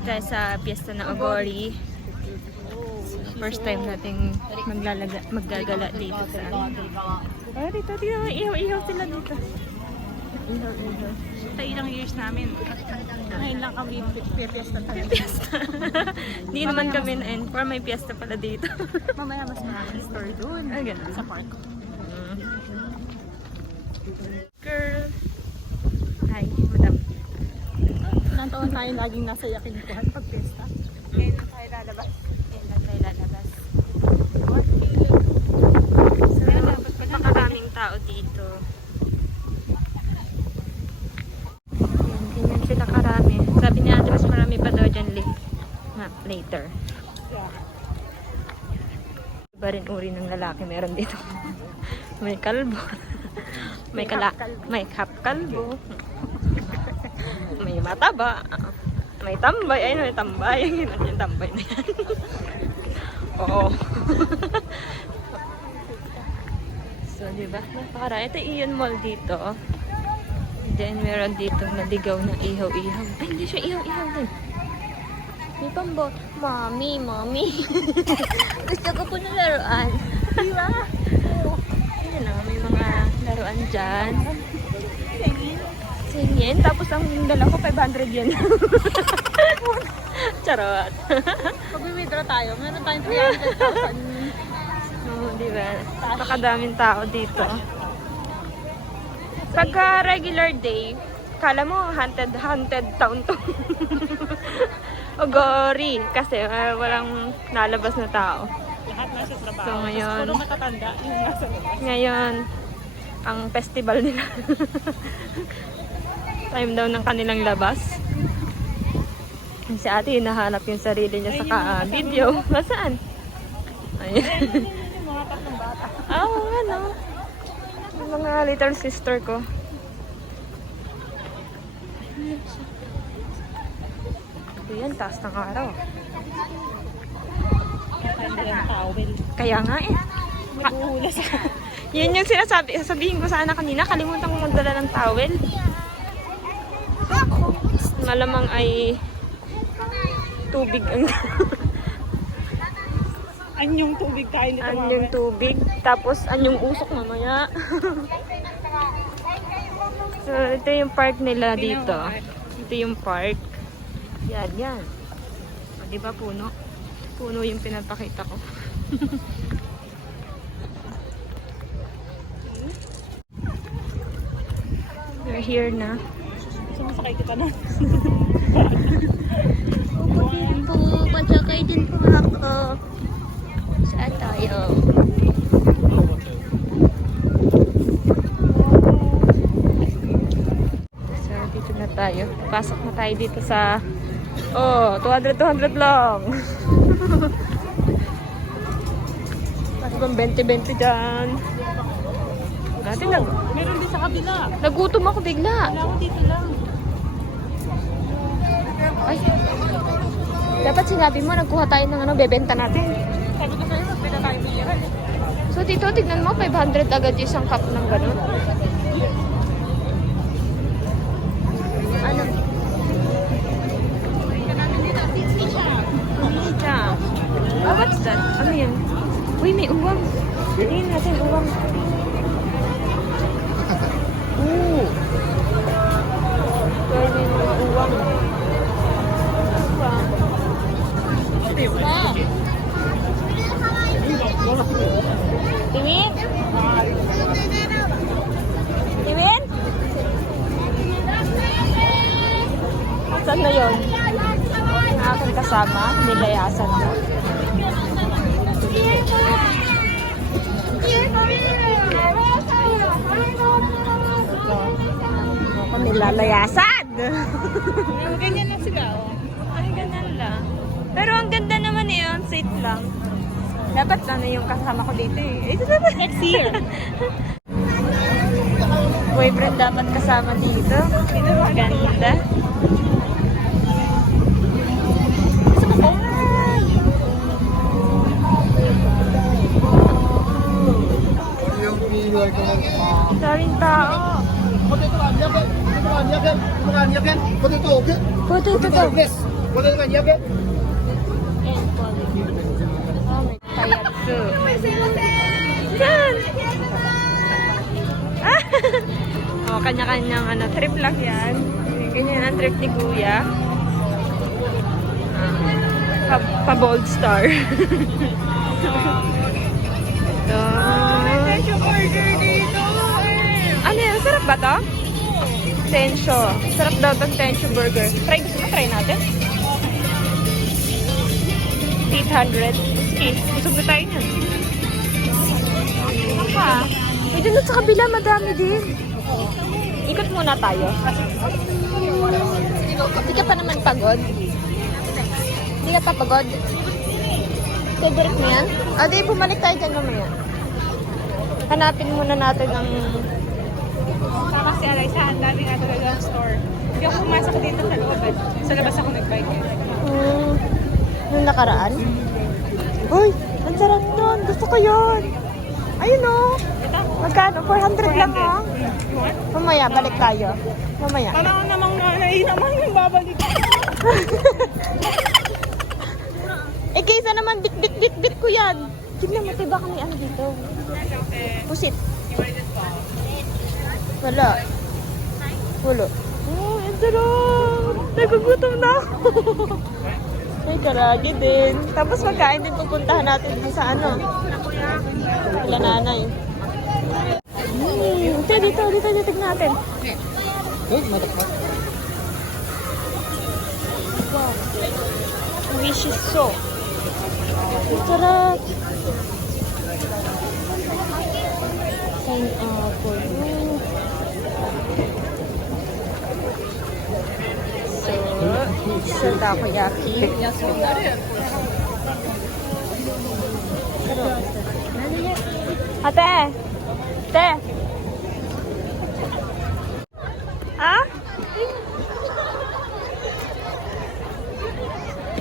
Tayo sa piyesta ng Ogori. First time nating maggagala dito sa dito, ihaw-ihaw sila dito. Ihaw-ihaw. Ito ilang years namin. Ngayon lang kami piyesta tayo. Piyesta. Hindi naman kami na-end for may piyesta pala dito. Mamaya mas maraming story doon. Ganun. Sa park. Girl. Hi, madam. Ilang taon tayo laging nasa yakinikuhan pag piyesta. Ngayon lang tayo lalabas. So, napakaraming tao dito. Ganyan sila karami. Sabi ni ate, mas marami pa daw dyan later. Yeah. Iba rin uri ng lalaki meron dito. May kalbo. May half kalbo. May mataba. May tambay. Ayun, may tambay. Yung tambay na yan. Oo. So, diba? Napakarami. Ito Ion Mall dito. Then, meron dito naligaw na ihaw-ihaw. Ay, hindi siya ihaw-ihaw din. May pambot. Mommy. Gusto ko po ng laruan. Diba? Ayan na, may mga laruan dyan. Singin. Tapos ang dala ko, 500 yun. Charot. Pag withdraw tayo, meron tayong 300,000. Diba? Napakadaming tao dito. Pagka regular day, kala mo haunted town to. Ogori. Kasi walang nalabas na tao. Lahat nasa trabaho. So ngayon, puro matatanda yung nasa labas. ngayon, ang festival nila. Time daw ng kanilang labas. Si ate, hinahanap yung sarili niya sa video. Nasaan? Ayun. Yung mga tatlong bata. Oo, ano. Yung mga little sister ko. Ito yan, taas ng araw. Kanilang towel. Kaya nga eh. Naghuhulas ako. Yun yung sabihin ko sana kanina, kalimutan kong magdala ng towel. Malamang ay tubig ang Anyong tubig tayo nito mamaya. anyong tubig, tapos anyong usok mamaya. So, ito yung park nila dito. Ito yung park. Yan. O, diba puno? Puno yung pinapakita ko. We're here na. Sumasakay kita na. Pasakay din po ako. Saan tayo? So, dito na tayo. Pasok na tayo dito sa 200 lang. Mas bang 20-20 dyan. Dati Meron din sa kabila. nagutom ako bigla. Wala ako dito lang. Ay. Dapat sinabi mo, nagkuha tayo ng bebenta natin. Sabi ko sa'yo, magpila tayo bihira. So dito, tignan mo, 500 agad yung isang cup ng gano'n. Ano? Chicha. Oh, what's that? Ano yan? Uy, may uwang. Tingin natin uwang. Ooh. Well, may mga uwang. Uwang. Tingin? Tingin? Saan na yun? Ang aking kasama, nilayasan mo. Ako nilalayasan! Ganyan na sila, oh. Ay, ganun lang. Pero ang ganda naman eh, ang safe lang. Dapat ano yung kasama ko dito eh. Next year. Boyfriend dapat kasama dito. Ganda. Daming tao. 200円、ここが200円、ポテト奥、ポテトと。です。ポテトが200円。 Kayatsu. Yan! Oh, kanya-kanyang trip lang yan. Ganyan ang trip ni Kuya. Pa-bold star. Ito. Ano yan? Sarap ba to? Tensyo. Sarap daw itong Tensyo burger. Gusto mo? Try natin? 800. Okay, busog na tayo niyan. Maka. May dun sa kabila, madami din. Ikot muna tayo. Hindi ka pa naman pagod? Hindi ka pa pagod? Favorite mo yan? O, di, bumalik tayo dyan mamaya. Hanapin muna natin ang... Tama si Alaysa, ang daming talagang store. Hindi ako pumasok dito sa loob eh. Sa labas ako nag-bike eh. Nung nakaraan? Uy, ang sarap nun. Gusto ko yun. Ayun o. Ito? Magkano? 400 lang o. Mamaya, balik tayo. Mamaya. Parang namang nanay naman yung babalik. Eh, kaysa naman bit ko yan. Tignan mo, tiba kami ano dito. Pusit. Wala. Oh, ang sarap. Nagugutom na ako. May karagi din. Tapos magkain din pupuntahan natin sa ano. Wala nanay. Dito tignan natin. Wow. Wishiso. Ang sarap. Pineapple. So takoyaki. Ate! Ate! Ha?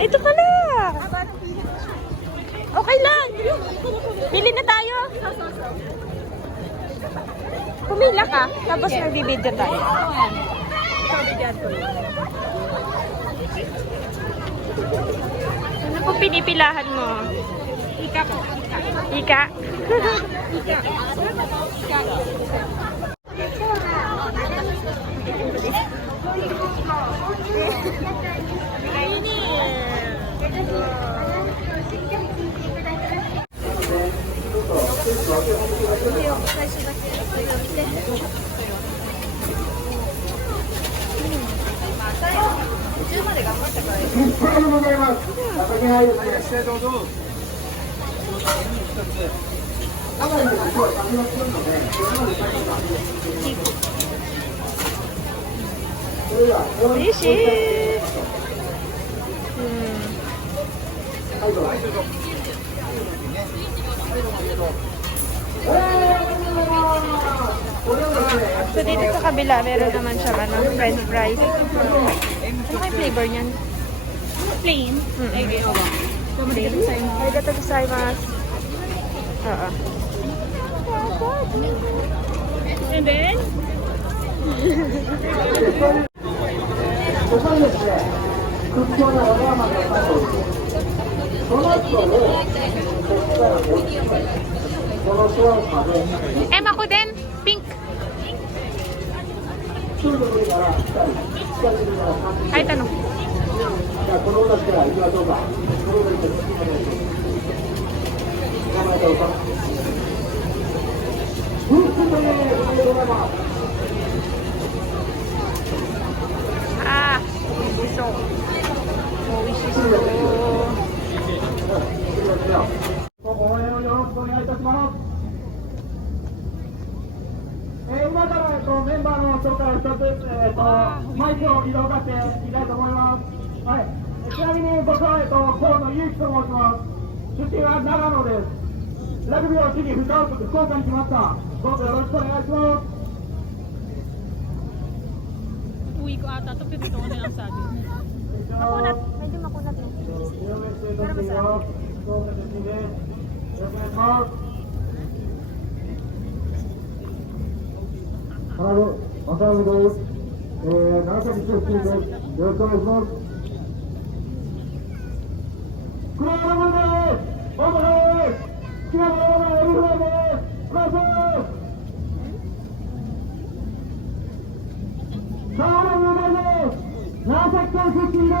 Ito pala! Okay lang! Pili na tayo! Pumila ka, tapos magbibideo tayo. Ano po pinipilahan mo? Ika po. Ika? Delicious! So dito sa kabila, meron naman siya french fries. Ano kayong flavor niyan? Plain. Arigatou gozaimasu. Oo. And then? ここにですね、屈強な和歌山の方その後で、このショーまで、 Emma ko din! Pink! 中国から来たり、近くから3人、 Kahit ano. じゃあ、この子たちから行きましょうか。この子たちから行きましょう。名前と歌。Ah! Miso. Oishiso. 応援をよろしくお願いいたします。今からメンバーの紹介を一つ、マイクを移動させていきたいと思います。はい、ちなみに僕は河野祐樹と申します。出身は長野です。ラグビーをしに福岡に来ました。どうぞよろしくお願いします。 Uwi ko ata ito, pero ito ko na lang sabi. Makunat. Medyo makunat lang. Pero masarap. Hello, マサオです。長崎出身です。よろしくお願いします。黒山です。お願いします。黒山エビフライです。お願いします。沢原雄大です。長崎県出身です。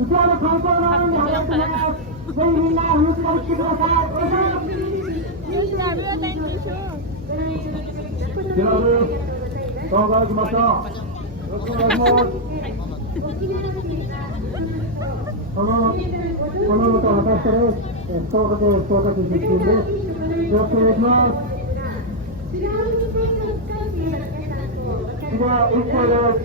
うちわの観光のあるにありがとうございます。ぜひみんなお話が来てください。お願いします。こちらです。どうぞ行きましょう。よろしくお願いします。この方は私です。福岡県福岡市出身です。よろしくお願いします。次は一回です。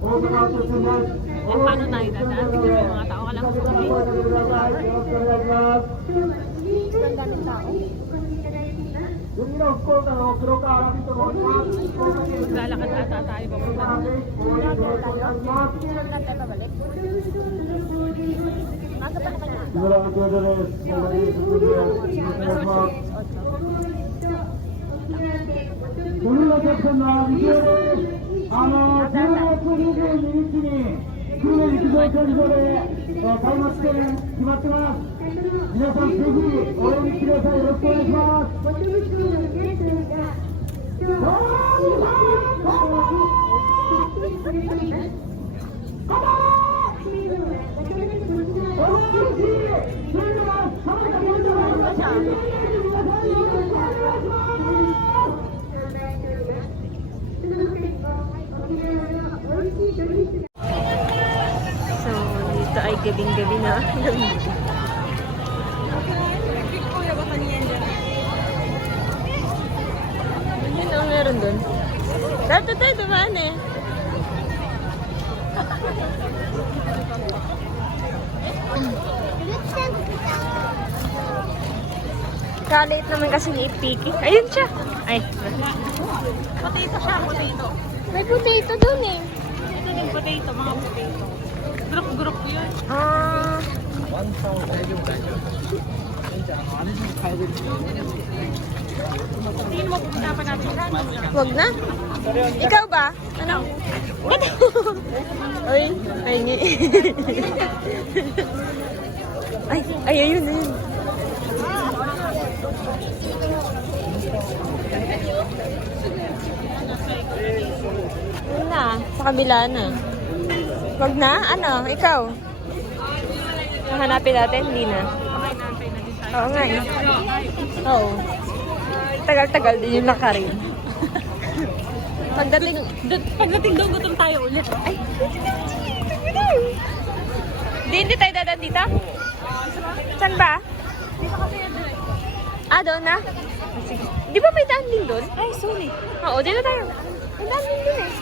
大阪出身です。Paano tayo dadaan? Tignan mo mga tao. Alam koよろしくお願いします。次の福岡の黒川ラビットの方に福岡県出身です。 Lalakad ata tayo papunta. 木村明夫です。お願いします。海のキャプテンの三木です。10月22日に久留米陸上競技場で開幕戦決まってます。皆さんぜひ応援に来てください。よろしくお願いします。So, dito ay gabing-gabi na. Yun ang meron dun. Dito tayo dumaan eh. Kalit naman kasi ni Ipiki. Ayun siya. Ay. Potato siya, potato. May potato dun eh. Ito din potato, mga potato. Group yun. Ah. Tingin mo kung dapat natin siya. Wag na. Ikaw ba? Ano? Ay, ay ni. Ay, ayun, ayun. Ayun na, sa kabila na. Wag na? Ano? Ikaw? Hanapin natin? Hindi na. Oo nga eh. Oo. Tagal-tagal din yung nakarin. Pagdating doon, gutom tayo ulit. Ay, Hindi tayo dadaan dito? Saan ba? Ah, doon na? Sige. Di ba may daan din doon? ay, sorry. Oo, dito tayo. May daan din doon eh.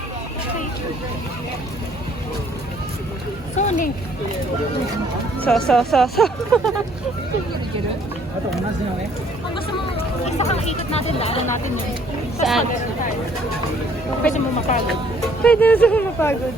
Sorry. So. Kung gusto mo, isa kang ikot natin, daanan natin yun. Saan? Pwede mo mapagod. Pwede na sa mapagod.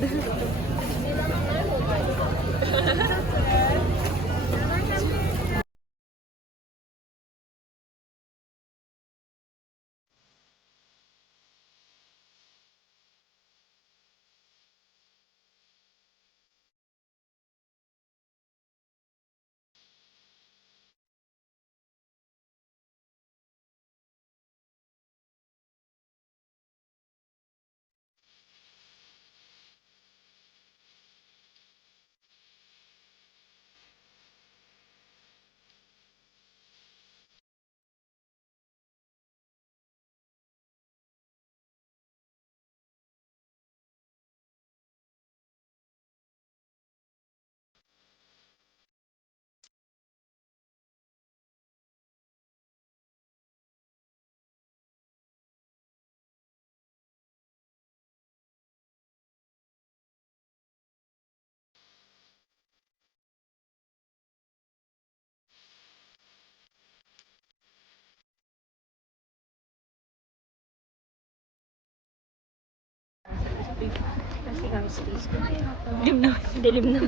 Dilim na.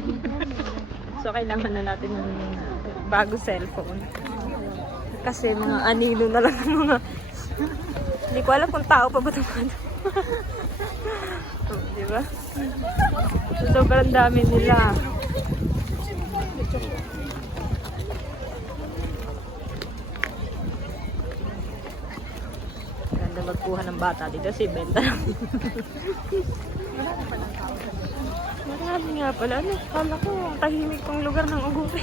So, kailangan na natin ng bago cellphone. Kasi mga anino na lang ng mga... Hindi ko alam kung tao pa ba ito. ba? Sobrang dami nila. Ganda magkuha ng bata dito si Benta. Marami nga pala. Ano? Kala ko, tahimik tong lugar ng Uguri.